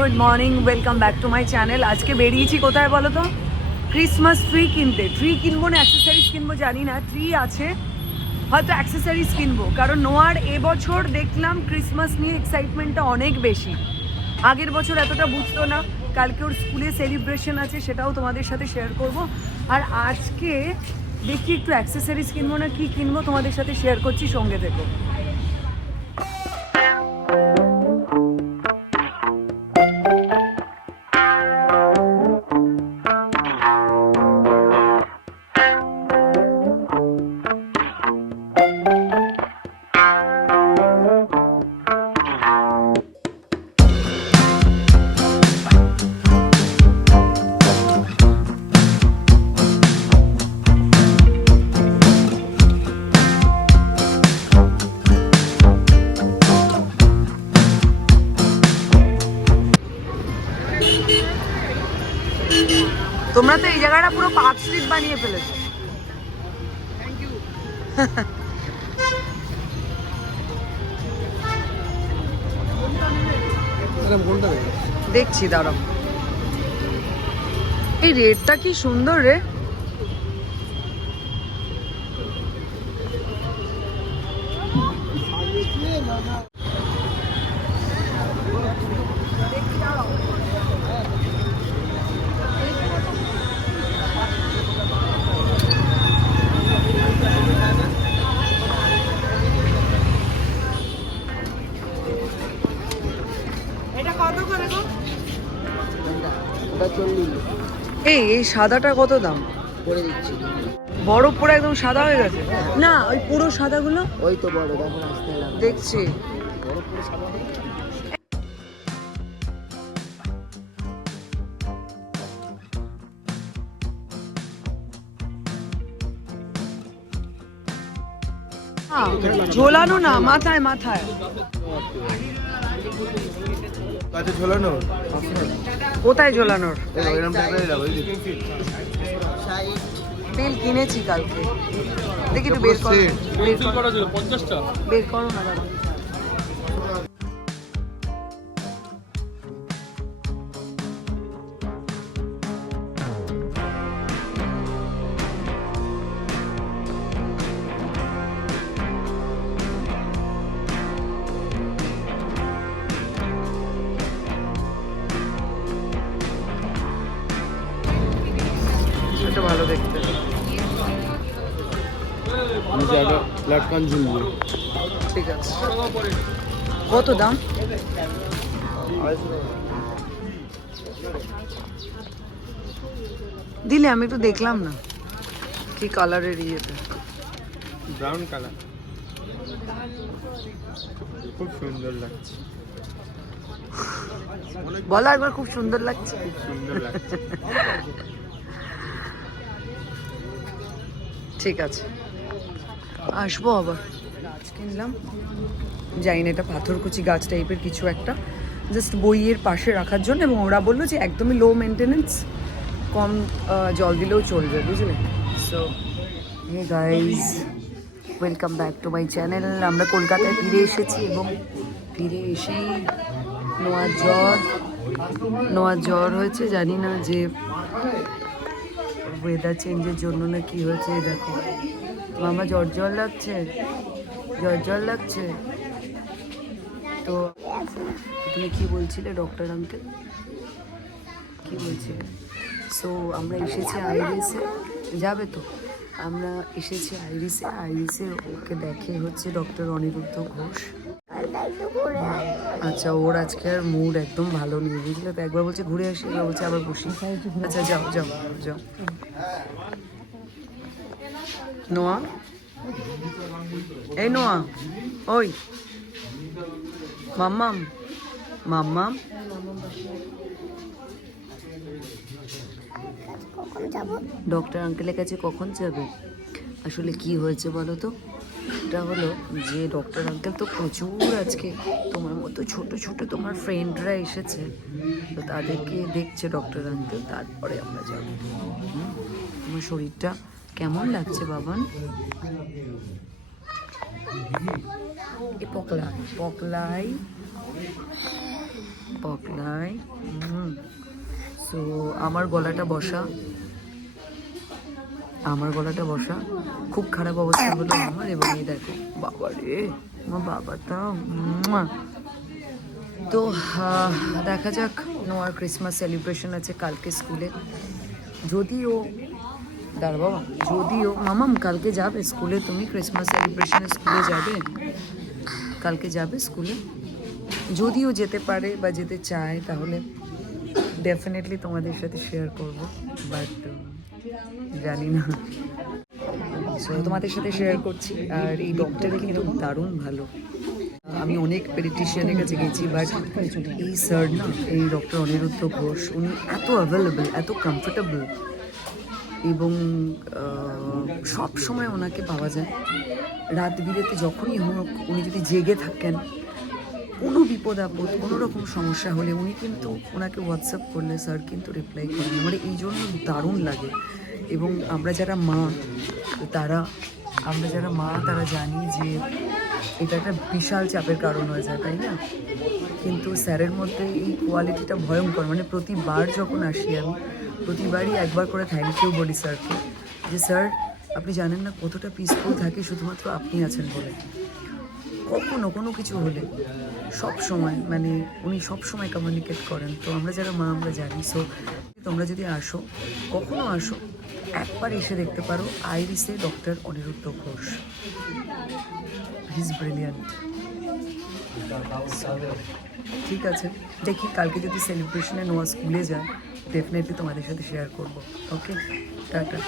Good morning, welcome back to my channel. আজকে বেরিয়েছি কোথায় বলো তো? ক্রিসমাস ট্রি কিনতে। ট্রি কিনবো না অ্যাক্সেসরিজ কিনবো জানি না, ট্রি আছে হয়তো অ্যাক্সেসরিজ কিনবো, কারণ নোয়ার এবছর দেখলাম ক্রিসমাস নিয়ে এক্সাইটমেন্টটা অনেক বেশি। আগের বছর এতটা বুঝতো না। কালকে ওর স্কুলে সেলিব্রেশন আছে, সেটাও তোমাদের সাথে শেয়ার করব। আর আজকে দেখি একটু অ্যাক্সেসরিজ কিনবো না কি কিনবো, তোমাদের সাথে শেয়ার করছি, সঙ্গে থেকো। তোমরা তো এই জায়গাটা পুরো পার্ক স্ট্রিট বানিয়ে ফেলেছো। দেখছি, দাঁড়াও। এই রেটটা কি সুন্দর রে। এই সাদাটা কত দাম? বরফ পুরো একদম সাদা হয়ে গেছে না? ওই পুরো সাদাগুলো ওই তো বড় দেখো আসতে দেখছি। বড় পুরো সাদা। ঝোলানো না, মাথায় মাথায় কাছে ঝোলানো। কোথায় ঝোলানোর? এরকম টাইপের লাগবে। বেল কিনেছি কালকে, দেখি একটু বের করো। বের করো না দাদা। এটা ভালো দেখতে। লটকান ঝুলবে। ঠিক আছে, কত দাম? দিলে আমি একটু দেখলাম না কি কালারের ইয়েতে। ব্রাউন কালার, খুব সুন্দর লাগছে। বলো একবার, খুব সুন্দর লাগছে। খুব সুন্দর লাগছে। ঠিক আছে, আসবো আবার। গাছ কিনলাম, জানি না এটা পাথরকুচি গাছ টাইপের কিছু একটা, জাস্ট বইয়ের পাশে রাখার জন্য। এবং ওরা বললো যে একদমই লো মেনটেনেন্স, কম জল দিলেও চলবে, বুঝলে? So hey guys, welcome back to my channel. আমরা কলকাতায় ফিরে এসেছি এবং ফিরে এসেই নোয়ার জ্বর হয়েছে। জানি না যে ওয়েদার চেঞ্জের জন্য না কি হয়েছে। দেখো মামা, জ্বর লাগছে। তো তুমি কি বলছিলে ডক্টর আঙ্কেল, কি বলছিলে? সো আমরা এসেছি আইরিসে, যাবে তো? আমরা এসেছি আইরিসে ওকে দেখে হচ্ছে ডক্টর অনিরুদ্ধ ঘোষ। আচ্ছা, ওর আজকে আর মুড একদম ভালো নেই, বুঝলে তো? একবার বলছে ঘুরে আসি, একবার বলছে আবার বসি। আচ্ছা যাও যাও যাও। নোয়া, এই নোয়া, ওই মাম্মাম মাম্মাম, ডক্টর আঙ্কেলের কাছে কখন যাবে? আসলে কি হয়েছে বলো তো? এটা হলো যে ডক্টর আঙ্কেল তো প্রচুর আজকে তোমার মতো ছোট ছোট তোমার ফ্রেন্ডরা এসেছে, তো তাদেরকে দেখছে ডক্টর আঙ্কেল, তারপরে আমরা যাব। তোমার শরীরটা কেমন লাগছে বাবান? এ পকলাই পকলাই পকলাই। সো আমার গলাটা বসা, খুব খারাপ অবস্থা হলো আমার। এবং এই দেখো বাবা রে, আমার বাবাটা। তো দেখা যাক, নোয়ার ক্রিসমাস সেলিব্রেশন আছে কালকে স্কুলে। যদিও বাবা, যদিও মামাম কালকে যাবে স্কুলে, তুমি ক্রিসমাস সেলিব্রেশনে স্কুলে যাবে? কালকে যাবে স্কুলে? যদিও যেতে পারে বা যেতে চায় তাহলে ডেফিনেটলি তোমাদের সাথে শেয়ার করব, বাট জানি না। সো তোমাদের সাথে শেয়ার করছি। আর এই ডক্টর কিন্তু দারুণ ভালো। আমি অনেক পেডিটিশিয়ানের কাছে গেছি, বাট এই স্যার না, এই ডক্টর অনিরুদ্ধ ঘোষ, উনি এত অ্যাভেলেবল, এত কমফোর্টেবল, এবং সব সময় ওনাকে পাওয়া যায়। রাত বিরেতে যখনই হোক, উনি যদি জেগে থাকেন, কোনো বিপদ আপদ, কোনো রকম সমস্যা হলে উনি কিন্তু, ওনাকে হোয়াটসঅ্যাপ করলে স্যার কিন্তু রিপ্লাই করেন। আমার এই জন্য দারুণ লাগে। এবং আমরা যারা মা তারা জানি যে এটা একটা বিশাল চাপের কারণ হয়ে যায়, তাই না? কিন্তু স্যারের মধ্যে এই কোয়ালিটিটা ভয়ঙ্কর। মানে প্রতিবার যখন আসি আমি, প্রতিবারই একবার করে থ্যাংক ইউ বলি স্যারকে, যে স্যার আপনি জানেন না কতটা পিসফুল থাকে শুধুমাত্র আপনি আছেন বলে। কখনো কোনো কিছু হলে সব সময়, মানে উনি সব সময় কমিউনিকেট করেন। তো আমরা যারা মা আমরা জানি। সো তোমরা যদি আসো, কখনো আসো, একবার এসে দেখতে পারো আইরিসে doctor Aniruddha Ghosh. He is brilliant. ঠিক আছে, দেখি কালকে যদি সেলিব্রেশনে নোয়া স্কুলে যায়, ডেফিনেটলি তোমাদের সাথে শেয়ার করবো। ওকে, টাটা।